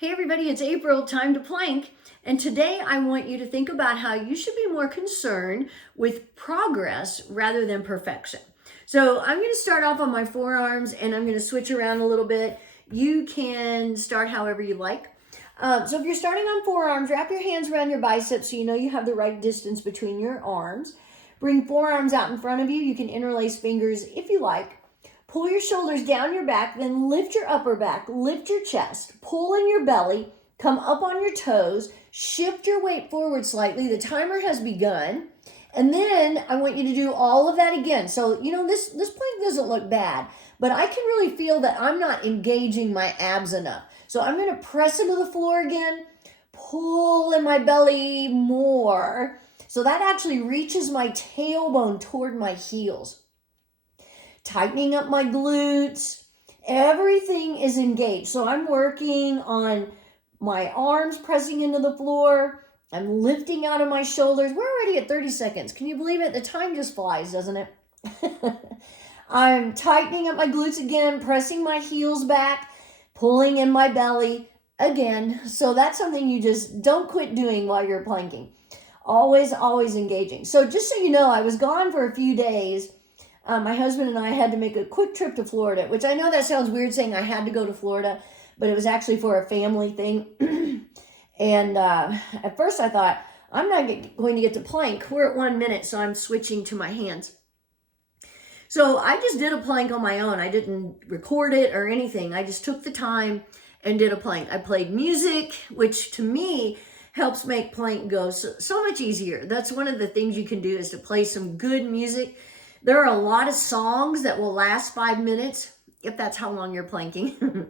Hey everybody, it's April, time to plank. And today I want you to think about how you should be more concerned with progress rather than perfection. So I'm going to start off on my forearms and I'm going to switch around a little bit. You can start however you like. So if you're starting on forearms, wrap your hands around your biceps so you know you have the right distance between your arms. Bring forearms out in front of you. You can interlace fingers if you like. Pull your shoulders down your back, then lift your upper back, lift your chest, pull in your belly, come up on your toes, shift your weight forward slightly. The timer has begun. And then I want you to do all of that again. So, this plank doesn't look bad, but I can really feel that I'm not engaging my abs enough. So I'm going to press into the floor again, pull in my belly more. So that actually reaches my tailbone toward my heels. Tightening up my glutes. Everything is engaged. So I'm working on my arms pressing into the floor. I'm lifting out of my shoulders. We're already at 30 seconds. Can you believe it? The time just flies, doesn't it? I'm tightening up my glutes again, pressing my heels back, pulling in my belly again. So that's something you just don't quit doing while you're planking. Always, always engaging. So just so you know, I was gone for a few days. My husband and I had to make a quick trip to Florida, which I know that sounds weird saying I had to go to Florida, but it was actually for a family thing. And at first I thought, I'm not going to get to plank. We're at 1 minute, so I'm switching to my hands. So I just did a plank on my own. I didn't record it or anything. I just took the time and did a plank. I played music, which to me helps make plank go so much easier. That's one of the things you can do is to play some good music. There are a lot of songs that will last 5 minutes, if that's how long you're planking.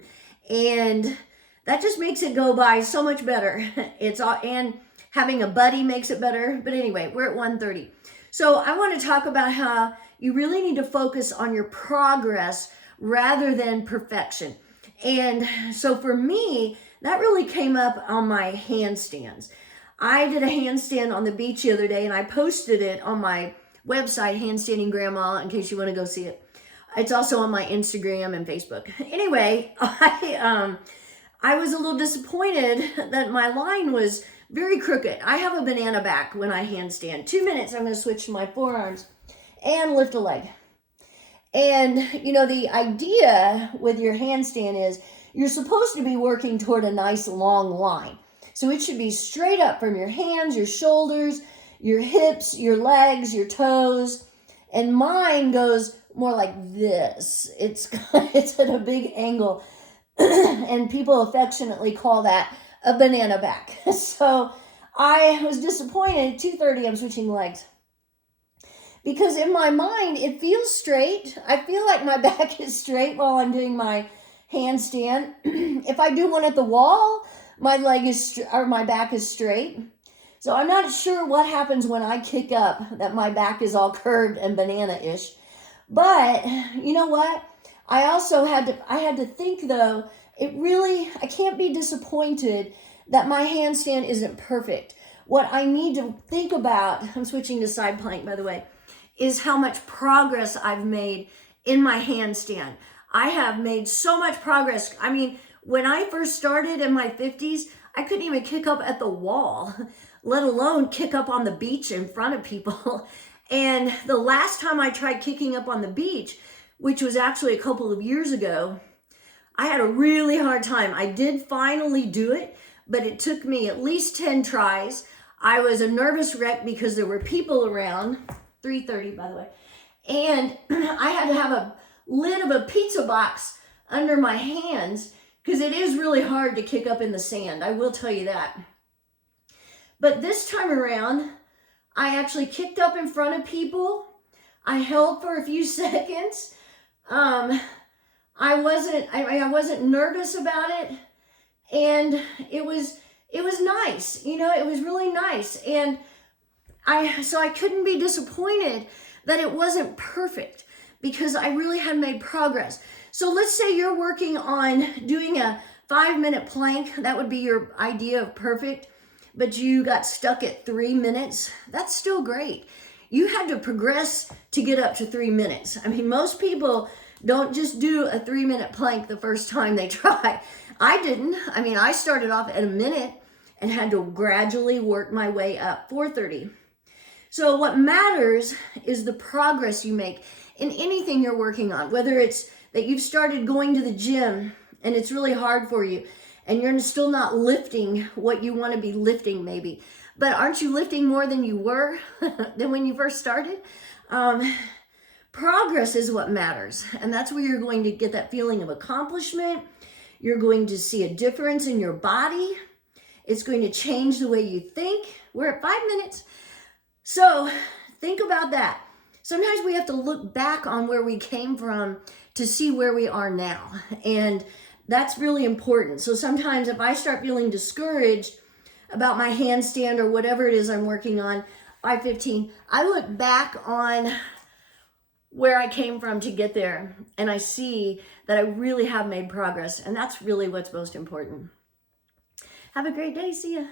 And that just makes it go by so much better. And having a buddy makes it better. But anyway, we're at 1:30. So I want to talk about how you really need to focus on your progress rather than perfection. And so for me, that really came up on my handstands. I did a handstand on the beach the other day and I posted it on my website, Handstanding Grandma, in case you want to go see it. It's also on my Instagram and Facebook. Anyway, I was a little disappointed that my line was very crooked. I have a banana back when I handstand. 2 minutes, I'm going to switch to my forearms and lift a leg. And, the idea with your handstand is you're supposed to be working toward a nice long line. So it should be straight up from your hands, your shoulders, your hips, your legs, your toes. And mine goes more like this. It's at a big angle. And people affectionately call that a banana back. So I was disappointed. At 2:30, I'm switching legs. Because in my mind, it feels straight. I feel like my back is straight while I'm doing my handstand. If I do one at the wall, my back is straight. So I'm not sure what happens when I kick up, that my back is all curved and banana-ish. But you know what? I also had to think though, I can't be disappointed that my handstand isn't perfect. What I need to think about, I'm switching to side plank by the way, is how much progress I've made in my handstand. I have made so much progress. I mean, when I first started in my 50s, I couldn't even kick up at the wall, let alone kick up on the beach in front of people. And the last time I tried kicking up on the beach, which was actually a couple of years ago, I had a really hard time. I did finally do it, but it took me at least 10 tries. I was a nervous wreck because there were people around, 3:30 by the way, and I had to have a lid of a pizza box under my hands because it is really hard to kick up in the sand. I will tell you that. But this time around, I actually kicked up in front of people. I held for a few seconds. I wasn't nervous about it, and it was nice. It was really nice, and I couldn't be disappointed that it wasn't perfect because I really had made progress. So let's say you're working on doing a 5-minute plank. That would be your idea of perfect, but you got stuck at 3 minutes. That's still great. You had to progress to get up to 3 minutes. I mean, most people don't just do a 3-minute plank the first time they try. I didn't. I mean, I started off at a minute and had to gradually work my way up. 4:30. So what matters is the progress you make in anything you're working on, whether it's that you've started going to the gym and it's really hard for you and you're still not lifting what you want to be lifting maybe, but aren't you lifting more than you were than when you first started? Progress is what matters, and that's where you're going to get that feeling of accomplishment. You're going to see a difference in your body. It's going to change the way you think. We're at 5 minutes. So think about that. Sometimes we have to look back on where we came from to see where we are now. And that's really important. So sometimes if I start feeling discouraged about my handstand or whatever it is I'm working on, 5:15, I look back on where I came from to get there. And I see that I really have made progress. And that's really what's most important. Have a great day. See ya.